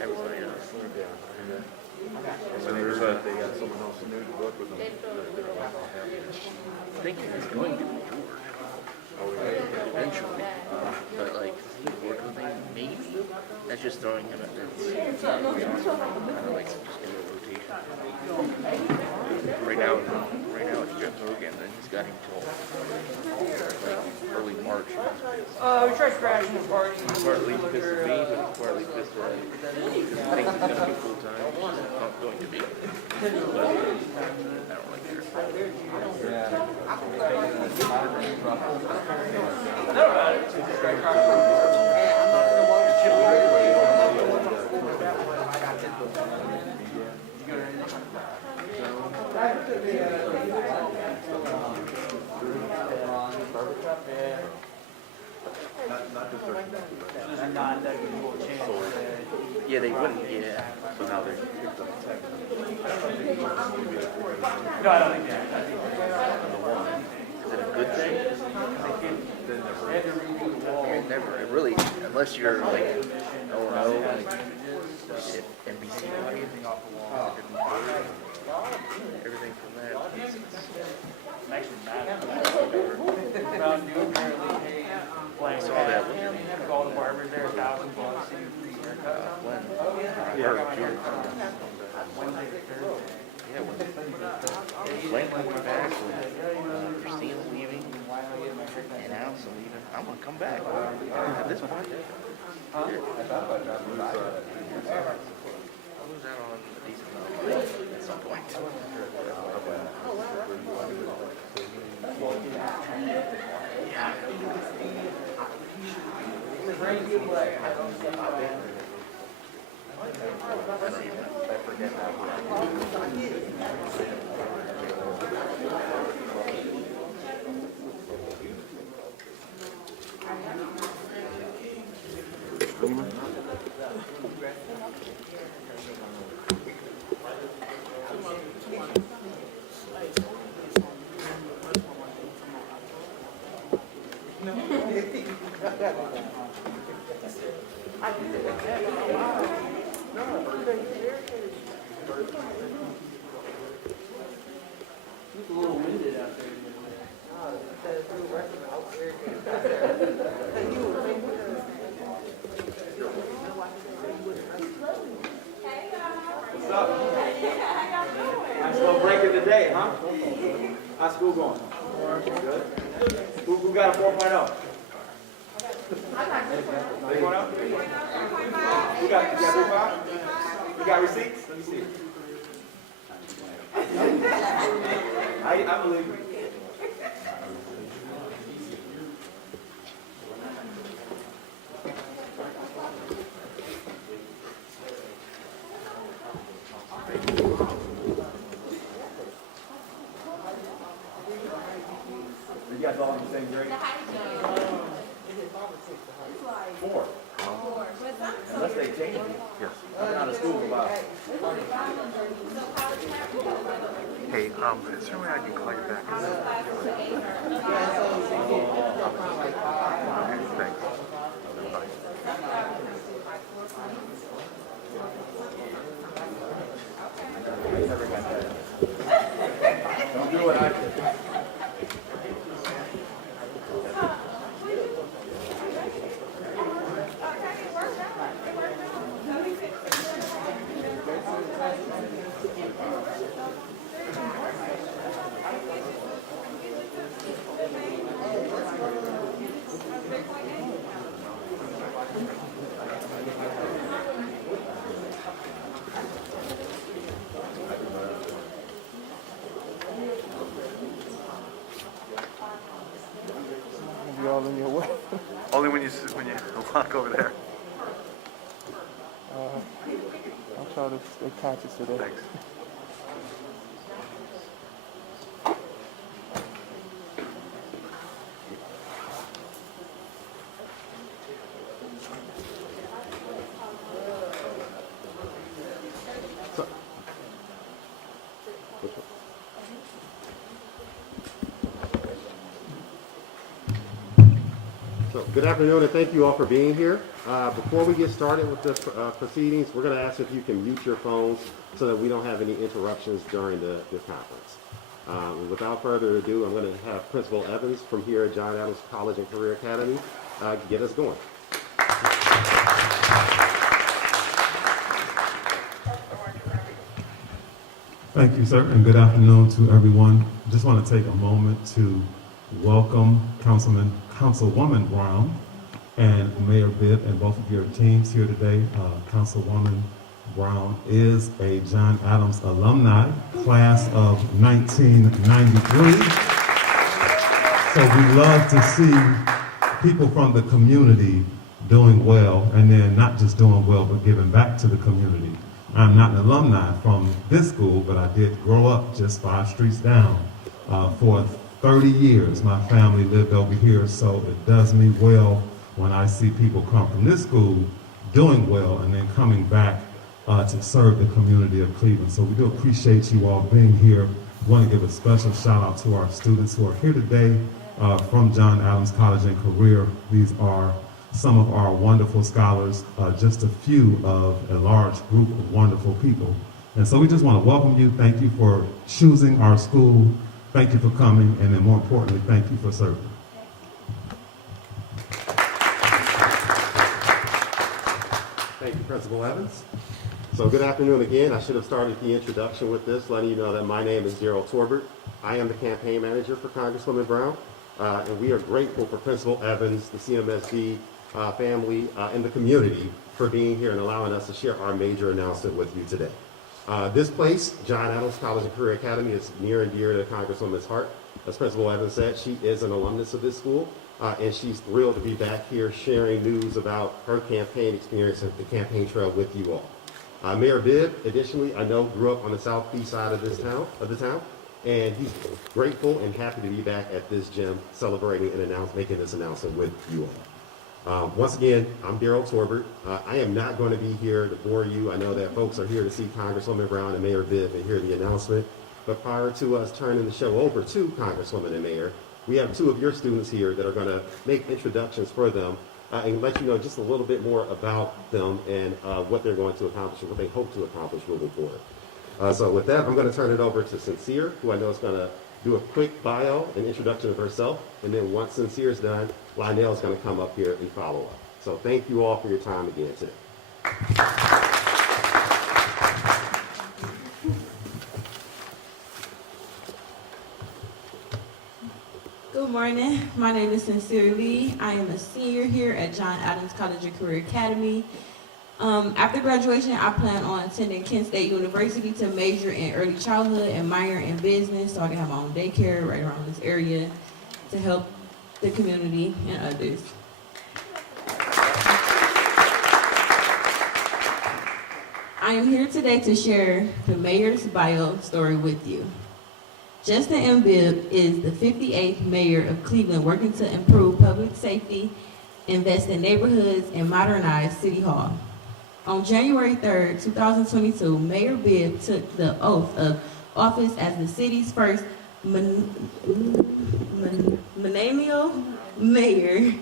Everybody does. So there's they got someone else new to work with them. I think he's going to be George. Eventually. But like, does he work with him? Maybe. That's just throwing him at this. Kind of like just in a rotation. Right now it's Jeff Hogan, and he's got him till like early March. We tried crashing the party. He's partly pissed at me, but he's partly pissed at him. Because he thinks he's going to be full time, which he's not going to be. But I don't like it. Yeah, they wouldn't. Yeah. So now they're picked up the No, I don't think that. one. Is it a good thing? It never. It really, unless you're like, oh no, like NBC audience, everything from that. I'm actually mad at Mountain Dew apparently paid playing all the barbers there $1,000 free haircut. When? Wednesday to Thursday. Yeah, when coming back, when Christina's leaving, and Al's leaving, I'm gonna come back. At this point, I'll lose out on a decent amount of money at some point. Yeah. It's a little winded out there. What's up? Nice little break of the day, huh? How's school going? Good. Who got a 4.0? 3.0? You got 3.5? You got receipts? Let me see. I believe you. You guys all in the same grade? 4. Unless they change it. Yes. I've been out of school for about. Hey, is there a way I can call you back? Okay, thanks. Bye. Don't do what I did. Be all in your way. Only when you walk over there. I'll try to stay conscious today. Thanks. So, Good afternoon, and thank you all for being here. Before we get started with the proceedings, we're going to ask if you can mute your phones so that we don't have any interruptions during the conference. Without further ado, I'm going to have Principal Evans from here at John Adams College and Career Academy get us going. Thank you, sir, and good afternoon to everyone. Just want to take a moment to welcome Councilwoman Brown and Mayor Bibb and both of your teams here today. Councilwoman Brown is a John Adams alumni, class of 1993. So we love to see people from the community doing well, and then not just doing well, but giving back to the community. I'm not an alumni from this school, but I did grow up just 5 streets down. For 30 years, my family lived over here, so it does me well when I see people come from this school doing well and then coming back to serve the community of Cleveland. So we do appreciate you all being here. We want to give a special shout out to our students who are here today from John Adams College and Career. These are some of our wonderful scholars, just a few of a large group of wonderful people. And so we just want to welcome you. Thank you for choosing our school. Thank you for coming, and then more importantly, thank you for serving. Thank you, Principal Evans. So good afternoon again. I should have started the introduction with this, letting you know that my name is Gerald Torbert. I am the campaign manager for Congresswoman Brown, and we are grateful for Principal Evans, the CMSD family, and the community for being here and allowing us to share our major announcement with you today. This place, John Adams College and Career Academy, is near and dear to Congresswoman's heart. As Principal Evans said, she is an alumnus of this school, and she's thrilled to be back here sharing news about her campaign experience and the campaign trail with you all. Mayor Bibb, additionally, I know grew up on the southeast side of the town, and he's grateful and happy to be back at this gym celebrating and making this announcement with you all. Once again, I'm Daryl Torbert. I am not going to be here to bore you. I know that folks are here to see Congresswoman Brown and Mayor Bibb and hear the announcement. But prior to us turning the show over to Congresswoman and Mayor, we have 2 of your students here that are going to make introductions for them and let you know just a little bit more about them and what they're going to accomplish and what they hope to accomplish moving forward. So with that, I'm going to turn it over to Sincere, who I know is going to do a quick bio and introduction of herself. And then once Sincere is done, Lionel is going to come up here and follow up. So thank you all for your time again today. Good morning. My name is Sincere Lee. I am a senior here at John Adams College and Career Academy. After graduation, I plan on attending Kent State University to major in early childhood and minor in business, so I can have my own daycare right around this area to help the community and others. I am here today to share the mayor's bio story with you. Justin M. Bibb is the 58th mayor of Cleveland, working to improve public safety, invest in neighborhoods, and modernize City Hall. On January 3rd, 2022, Mayor Bibb took the oath of office as the city's first millennial mayor.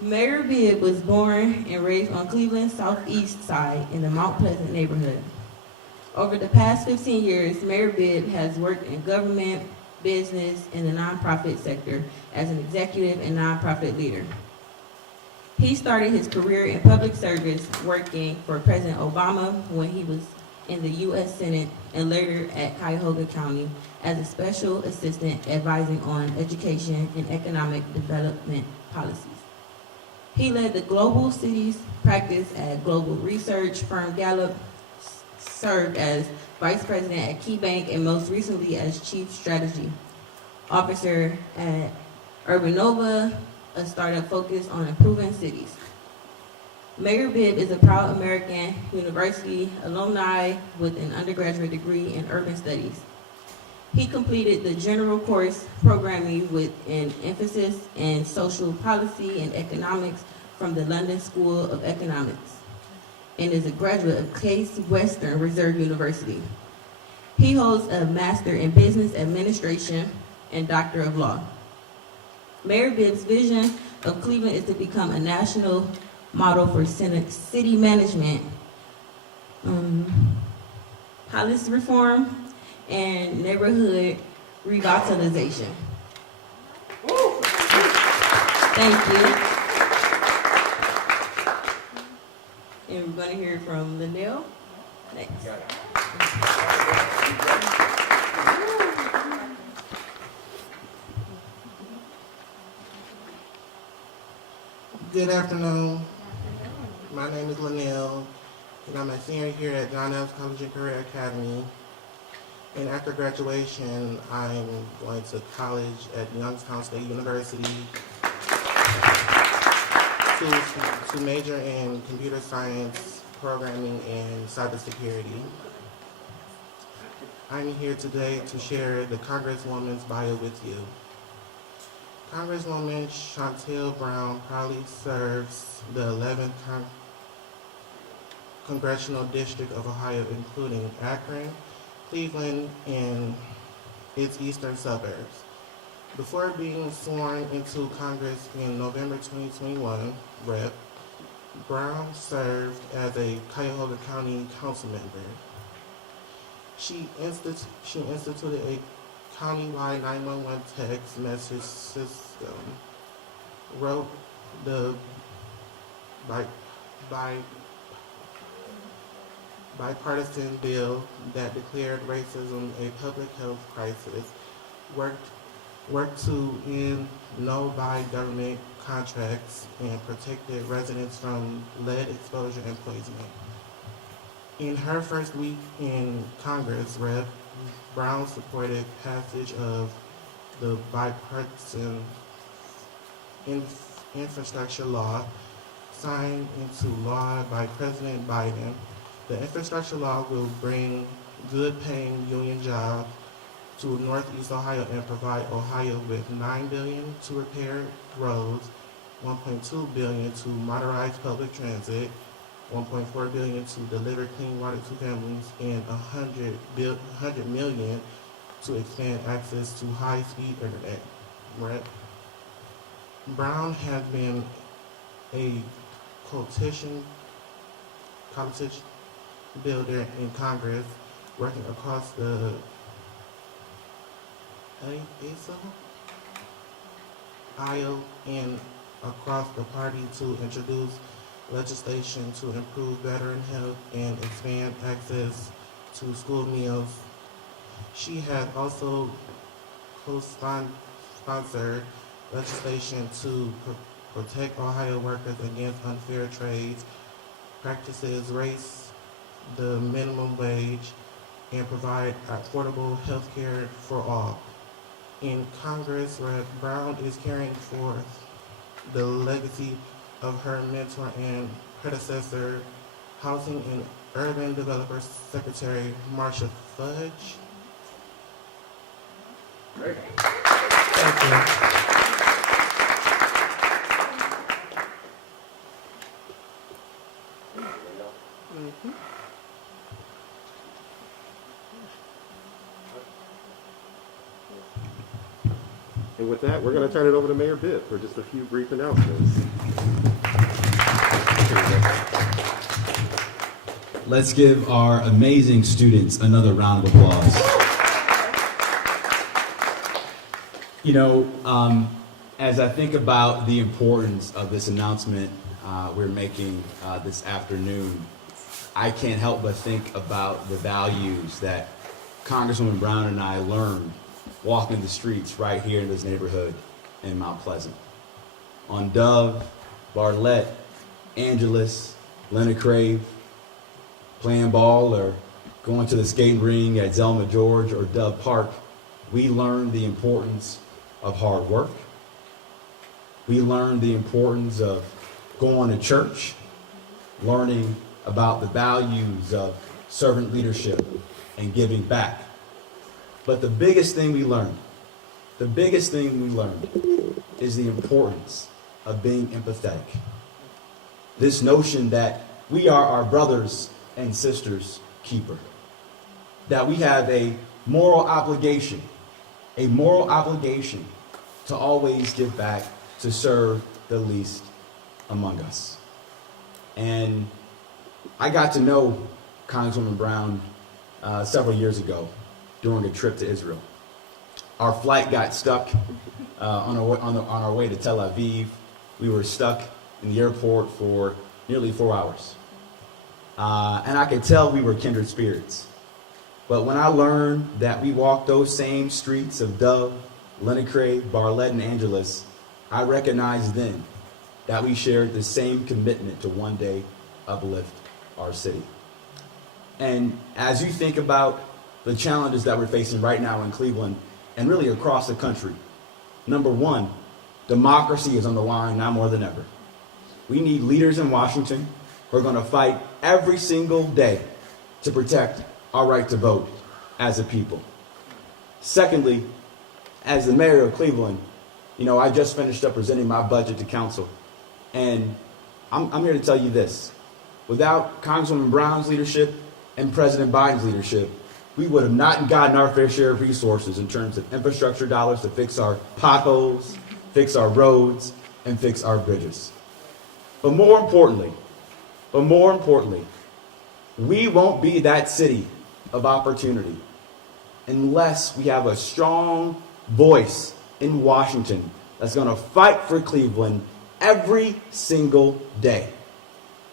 Mayor Bibb was born and raised on Cleveland's southeast side in the Mount Pleasant neighborhood. Over the past 15 years, Mayor Bibb has worked in government, business, and the nonprofit sector as an executive and nonprofit leader. He started his career in public service working for President Obama when he was in the U.S. Senate and later at Cuyahoga County as a special assistant advising on education and economic development policies. He led the global cities practice at global research firm Gallup, served as vice president at KeyBank, and most recently as chief strategy officer at Urbanova, a startup focused on improving cities. Mayor Bibb is a proud American University alumni with an undergraduate degree in urban studies. He completed the general course programming with an emphasis in social policy and economics from the London School of Economics and is a graduate of Case Western Reserve University. He holds a Master in Business Administration and Doctor of Law. Mayor Bibb's vision of Cleveland is to become a national model for city management, policy reform, and neighborhood revitalization. Thank you. And we're going to hear from Linnell next. Good afternoon. My name is Linnell, and I'm a senior here at John F. College and Career Academy. And after graduation, I'm going to college at Youngstown State University to major in computer science, programming, and cybersecurity. I'm here today to share the Congresswoman's bio with you. Congresswoman Shontel Brown proudly serves the 11th Congressional District of Ohio, including Akron, Cleveland, and its eastern suburbs. Before being sworn into Congress in November 2021, Rep. Brown served as a Cuyahoga County council member. She instituted a countywide 911 text message system, wrote the bipartisan bill that declared racism a public health crisis, worked to end no-by-government contracts, and protected residents from lead exposure and poisoning. In her first week in Congress, Rep. Brown supported passage of the bipartisan infrastructure law signed into law by President Biden. The infrastructure law will bring good-paying union jobs to Northeast Ohio and provide Ohio with $9 billion to repair roads, $1.2 billion to modernize public transit, $1.4 billion to deliver clean water to families, and $100 million to expand access to high-speed internet. Rep. Brown has been a politician builder in Congress, working across the aisle and across the party to introduce legislation to improve veteran health and expand access to school meals. She has also co-sponsored legislation to protect Ohio workers against unfair trades practices, raise the minimum wage, and provide affordable health care for all. In Congress, Rep. Brown is carrying forth the legacy of her mentor and predecessor, Housing and Urban Development Secretary Marcia Fudge. Great. Thank you. And with that, we're going to turn it over to Mayor Bibb for just a few brief announcements. Let's give our amazing students another round of applause. You know, as I think about the importance of this announcement we're making this afternoon, I can't help but think about the values that Congresswoman Brown and I learned walking the streets right here in this neighborhood in Mount Pleasant. On Dove, Bartlett, Angeles, Leonard Crave, playing ball or going to the skating ring at Zelma George or Dove Park, we learned the importance of hard work. We learned the importance of going to church, learning about the values of servant leadership and giving back. But the biggest thing we learned is the importance of being empathetic. This notion that we are our brothers and sisters' keeper. That we have a moral obligation to always give back, to serve the least among us. And I got to know Congresswoman Brown several years ago during a trip to Israel. Our flight got stuck on our way to Tel Aviv. We were stuck in the airport for nearly 4 hours. And I could tell we were kindred spirits. But when I learned that we walked those same streets of Dove, Lenacre, Barlett, and Angeles, I recognized then that we shared the same commitment to one day uplift our city. And as you think about the challenges that we're facing right now in Cleveland and really across the country, number one, democracy is on the line now more than ever. We need leaders in Washington who are going to fight every single day to protect our right to vote as a people. Secondly, as the mayor of Cleveland, I just finished up presenting my budget to council. And I'm here to tell you this. Without Congresswoman Brown's leadership and President Biden's leadership, we would have not gotten our fair share of resources in terms of infrastructure dollars to fix our potholes, fix our roads, and fix our bridges. But more importantly, we won't be that city of opportunity unless we have a strong voice in Washington that's going to fight for Cleveland every single day.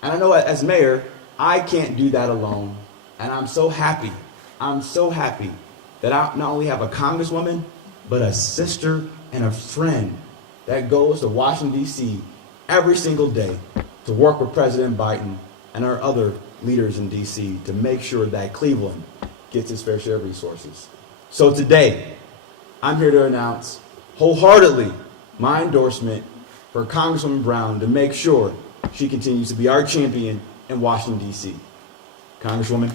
And I know as mayor, I can't do that alone. And I'm so happy that I not only have a congresswoman, but a sister and a friend that goes to Washington, D.C. every single day to work with President Biden and our other leaders in D.C. to make sure that Cleveland gets its fair share of resources. So today, I'm here to announce wholeheartedly my endorsement for Congresswoman Brown to make sure she continues to be our champion in Washington, D.C. Congresswoman.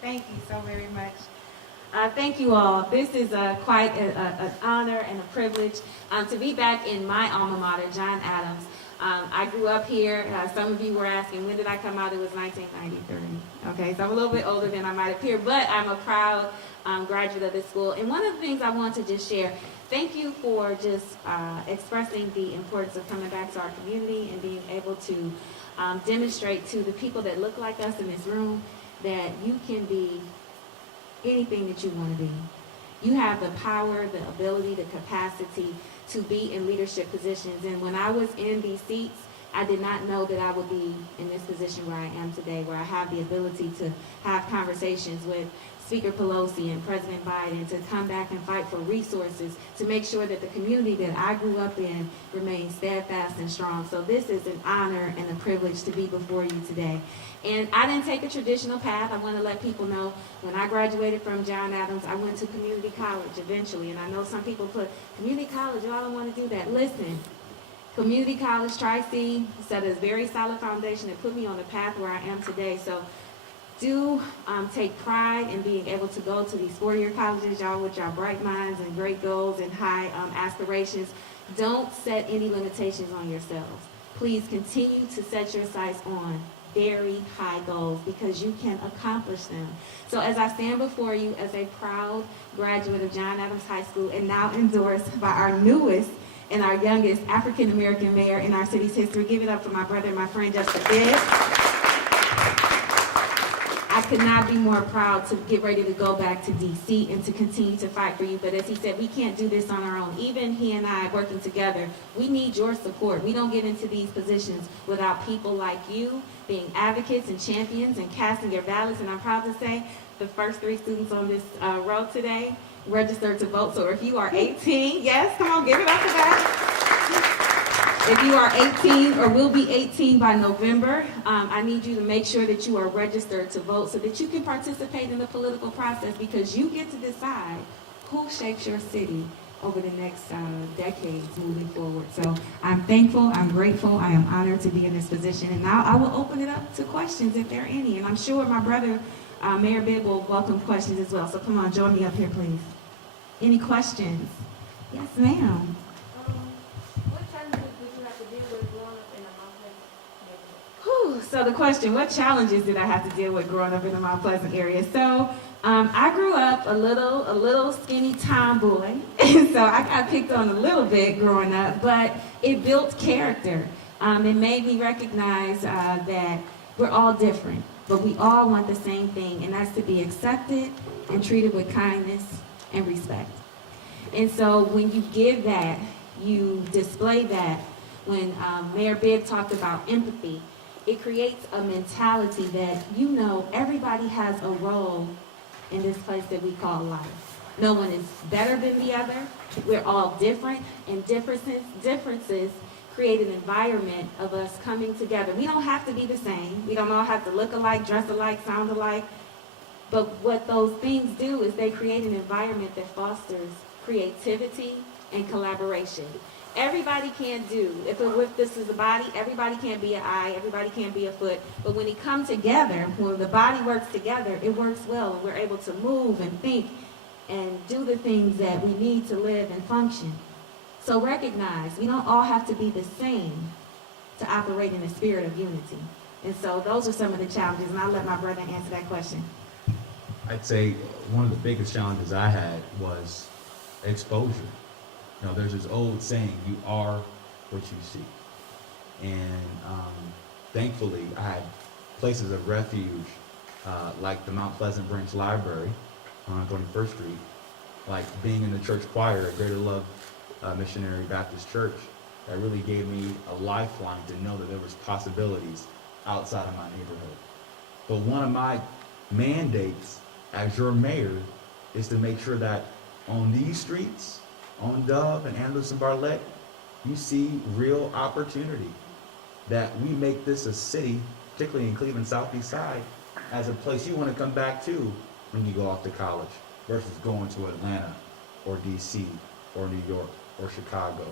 Thank you so very much. Thank you all. This is quite an honor and a privilege to be back in my alma mater, John Adams. I grew up here. Some of you were asking, when did I come out? It was 1993. Okay, so I'm a little bit older than I might appear, but I'm a proud graduate of this school. And one of the things I want to just share, thank you for just expressing the importance of coming back to our community and being able to demonstrate to the people that look like us in this room that you can be anything that you want to be. You have the power, the ability, the capacity to be in leadership positions. And when I was in these seats, I did not know that I would be in this position where I am today, where I have the ability to have conversations with Speaker Pelosi and President Biden to come back and fight for resources to make sure that the community that I grew up in remains steadfast and strong. So this is an honor and a privilege to be before you today. And I didn't take a traditional path. I want to let people know when I graduated from John Adams, I went to community college eventually. And I know some people put community college, oh, I don't want to do that. Listen, community college, Tri-C, set a very solid foundation that put me on the path where I am today. So do take pride in being able to go to these four-year colleges, y'all with y'all bright minds and great goals and high aspirations. Don't set any limitations on yourselves. Please continue to set your sights on very high goals because you can accomplish them. So as I stand before you as a proud graduate of John Adams High School and now endorsed by our newest and our youngest African-American mayor in our city's history, give it up for my brother and my friend Justin Bibb. I could not be more proud to get ready to go back to D.C. and to continue to fight for you. But as he said, we can't do this on our own. Even he and I working together, we need your support. We don't get into these positions without people like you being advocates and champions and casting your ballots. And I'm proud to say the first 3 students on this row today registered to vote. So if you are 18, yes, come on, give it up for that. If you are 18 or will be 18 by November, I need you to make sure that you are registered to vote so that you can participate in the political process because you get to decide who shapes your city over the next decades moving forward. So I'm thankful, I'm grateful, I am honored to be in this position. And now I will open it up to questions if there are any. And I'm sure my brother, Mayor Bibb, will welcome questions as well. So come on, join me up here, please. Any questions? Yes, ma'am. So the question, what challenges did I have to deal with growing up in the Mount Pleasant area? So I grew up a little skinny tomboy, and so I got picked on a little bit growing up, but it built character. It made me recognize that we're all different, but we all want the same thing, and that's to be accepted and treated with kindness and respect. And so when you give that, you display that. When Mayor Bibb talked about empathy, it creates a mentality that everybody has a role in this place that we call life. No one is better than the other. We're all different, and differences create an environment of us coming together. We don't have to be the same. We don't all have to look alike, dress alike, sound alike. But what those things do is they create an environment that fosters creativity and collaboration. Everybody can't do, if this is a body, everybody can't be an eye, everybody can't be a foot, but when it comes together, when the body works together, it works well, and we're able to move and think and do the things that we need to live and function. So recognize, we don't all have to be the same to operate in the spirit of unity. And so those are some of the challenges, and I'll let my brother answer that question. I'd say one of the biggest challenges I had was exposure. There's this old saying, you are what you see. And thankfully, I had places of refuge, like the Mount Pleasant Branch Library on 21st Street, like being in the church choir at Greater Love Missionary Baptist Church. That really gave me a lifeline to know that there was possibilities outside of my neighborhood. But one of my mandates as your mayor is to make sure that on these streets, on Dove and Anderson Bartlett, you see real opportunity. That we make this a city, particularly in Cleveland Southeast Side, as a place you want to come back to when you go off to college, versus going to Atlanta or DC or New York or Chicago.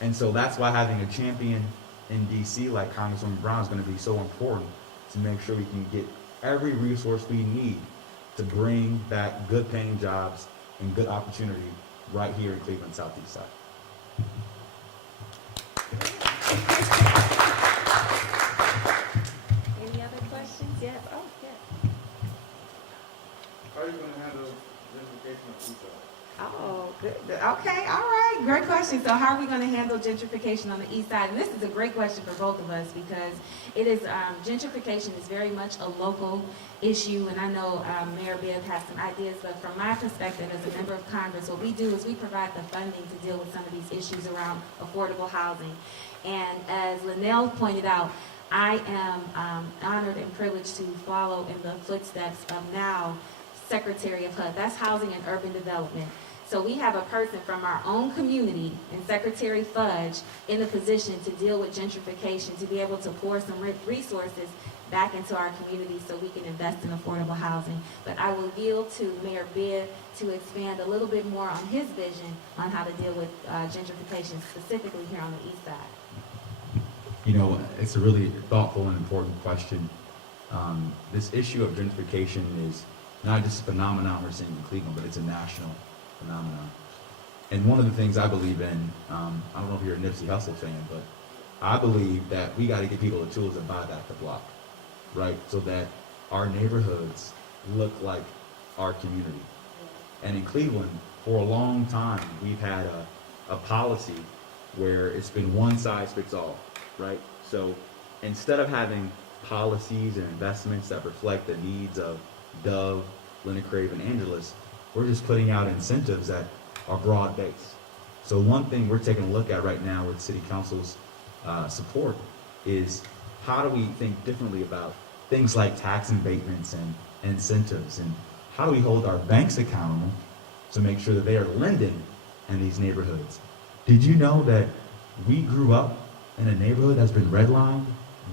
And so that's why having a champion in DC like Congresswoman Brown is going to be so important, to make sure we can get every resource we need to bring back good paying jobs and good opportunity right here in Cleveland Southeast Side. Any other questions? Yes. Oh, yeah. How are you going to handle gentrification of East Side? Oh, good. Okay, all right. Great question. So how are we going to handle gentrification on the east side? And this is a great question for both of us, because it is gentrification is very much a local issue, and I know Mayor Bibb has some ideas, but from my perspective as a member of Congress, what we do is we provide the funding to deal with some of these issues around affordable housing. And as Linnell pointed out, I am honored and privileged to follow in the footsteps of now Secretary of HUD. That's Housing and Urban Development. So we have a person from our own community, and Secretary Fudge, in a position to deal with gentrification, to be able to pour some resources back into our community so we can invest in affordable housing. But I will yield to Mayor Bibb to expand a little bit more on his vision on how to deal with gentrification, specifically here on the east side. It's a really thoughtful and important question. This issue of gentrification is not just a phenomenon we're seeing in Cleveland, but it's a national phenomenon. And one of the things I believe in, I don't know if you're a Nipsey Hussle fan, but I believe that we got to give people the tools to buy back the block, right? So that our neighborhoods look like our community. And in Cleveland, for a long time, we've had a policy where it's been one size fits all, right? So instead of having policies and investments that reflect the needs of Dove, Leonard Crave, and Angeles, we're just putting out incentives that are broad-based. So one thing we're taking a look at right now with City Council's support is how do we think differently about things like tax abatements and incentives, and how do we hold our banks accountable to make sure that they are lending in these neighborhoods. Did you know that we grew up in a neighborhood that's been redlined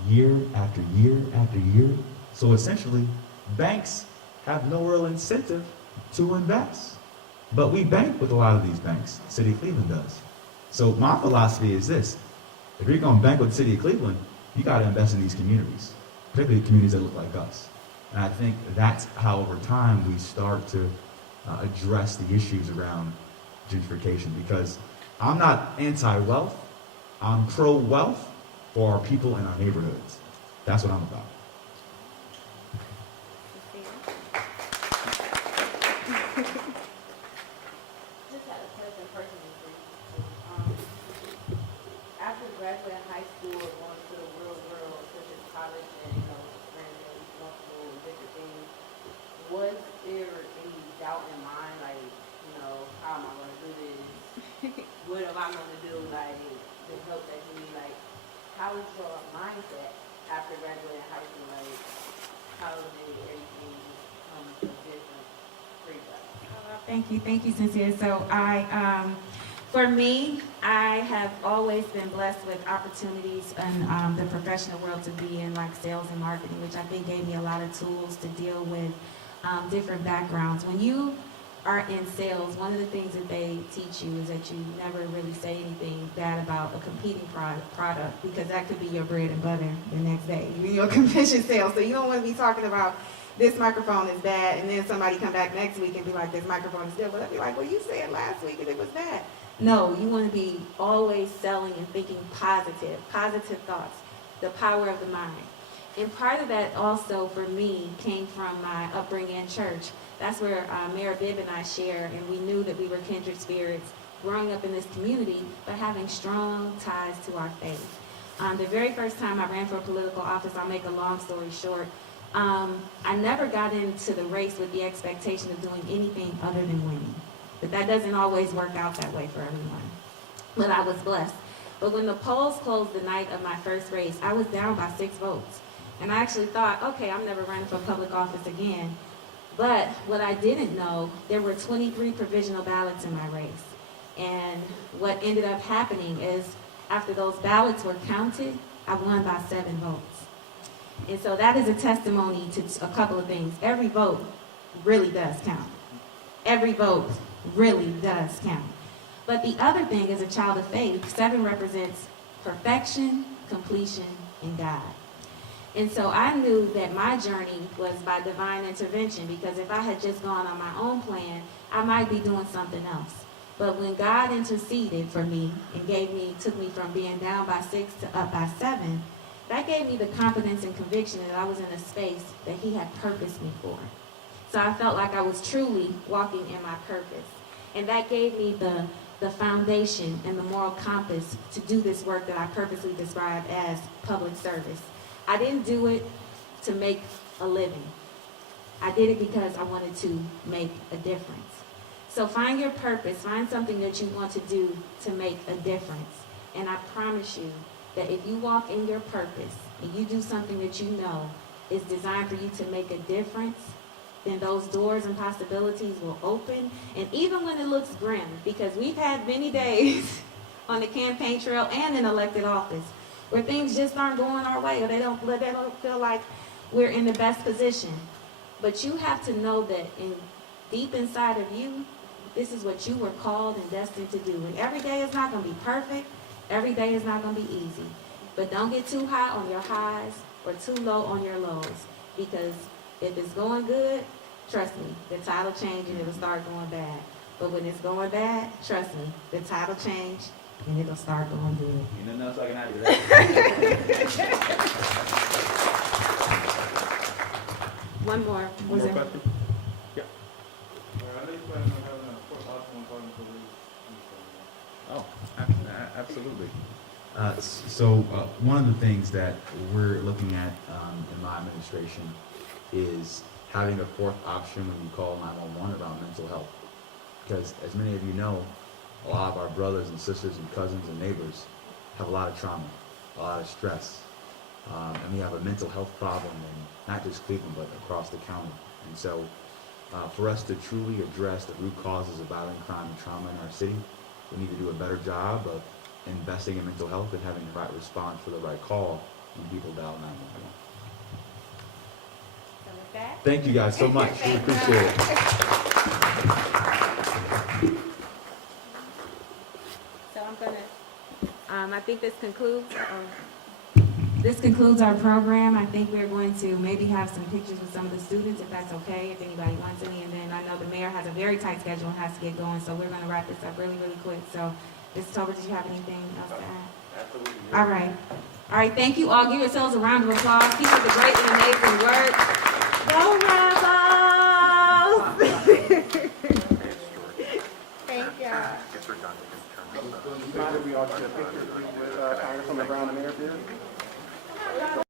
year after year after year? So essentially, banks have no real incentive to invest. But we bank with a lot of these banks. City of Cleveland does. So my philosophy is this: if you're going to bank with the City of Cleveland, you got to invest in these communities, particularly communities that look like us. And I think that's how, over time, we start to address the issues around gentrification. Because I'm not anti-wealth, I'm pro-wealth for our people and our neighborhoods. That's what I'm about. graduating high school or going to the real world, such as college and, you know, experience law school and different things, was there any doubt in mind, like, you know, how am I going to do this? What am I going to do, like, the help that you need? Like, how is your mindset after graduating high school? Like, how did everything come so different for you guys? Thank you, Sincere. So for me, I have always been blessed with opportunities in the professional world to be in like sales and marketing, which I think gave me a lot of tools to deal with different backgrounds. When you are in sales, one of the things that they teach you is that you never really say anything bad about a competing product, because that could be your bread and butter the next day. You're in your commission sales, so you don't want to be talking about this microphone is bad, and then somebody come back next week and be like, this microphone is good. But I'd be like, well, you said last week that it was bad. No, you want to be always selling and thinking positive thoughts, the power of the mind. And part of that also for me came from my upbringing in church. That's where Mayor Bibb and I share, and we knew that we were kindred spirits growing up in this community, but having strong ties to our faith. The very first time I ran for a political office, I'll make a long story short, I never got into the race with the expectation of doing anything other than winning. But that doesn't always work out that way for everyone. But I was blessed. But when the polls closed the night of my first race, I was down by 6 votes. And I actually thought, okay, I'm never running for public office again. But what I didn't know, there were 23 provisional ballots in my race. And what ended up happening is after those ballots were counted, I won by 7 votes. And so that is a testimony to a couple of things. Every vote really does count. Every vote really does count. But the other thing, as a child of faith, 7 represents perfection, completion, and God. And so I knew that my journey was by divine intervention, because if I had just gone on my own plan, I might be doing something else. But when God interceded for me and took me from being down by 6 to up by 7, that gave me the confidence and conviction that I was in a space that He had purposed me for. So I felt like I was truly walking in my purpose. And that gave me the foundation and the moral compass to do this work that I purposely described as public service. I didn't do it to make a living. I did it because I wanted to make a difference. So find your purpose, find something that you want to do to make a difference. And I promise you that if you walk in your purpose and you do something that you know is designed for you to make a difference, then those doors and possibilities will open. And even when it looks grim, because we've had many days on the campaign trail and in elected office where things just aren't going our way, or they don't feel like we're in the best position. But you have to know that deep inside of you, this is what you were called and destined to do. And every day is not going to be perfect. Every day is not going to be easy. But don't get too high on your highs or too low on your lows. Because if it's going good, trust me, the tide will change and it'll start going bad. But when it's going bad, trust me, the tide will change and it'll start going good. You know nothing else I can add to that. One more. Was there? Question? Yeah. I know you plan on having a court option on talking to Oh, absolutely. So one of the things that we're looking at in my administration is having a 4th option when you call 911 around mental health. Because as many of you know, a lot of our brothers and sisters and cousins and neighbors have a lot of trauma, a lot of stress. And we have a mental health problem in not just Cleveland, but across the county. And so for us to truly address the root causes of violent crime and trauma in our city, we need to do a better job of investing in mental health and having the right response for the right call when people dial 911. So with that, thank you guys so much. We appreciate it. So I'm going to, I think this concludes our program. I think we're going to maybe have some pictures with some of the students, if that's okay, if anybody wants any. And then I know the mayor has a very tight schedule and has to get going, so we're going to wrap this up really, really quick. So, Mr. Tolbert, did you have anything else to add? Absolutely. All right. All right, thank you all. Give yourselves a round of applause. Keep up the great and amazing work. Go Rebels! Thank you. mind if we all get a picture with Congresswoman Brown and Mayor Bibb?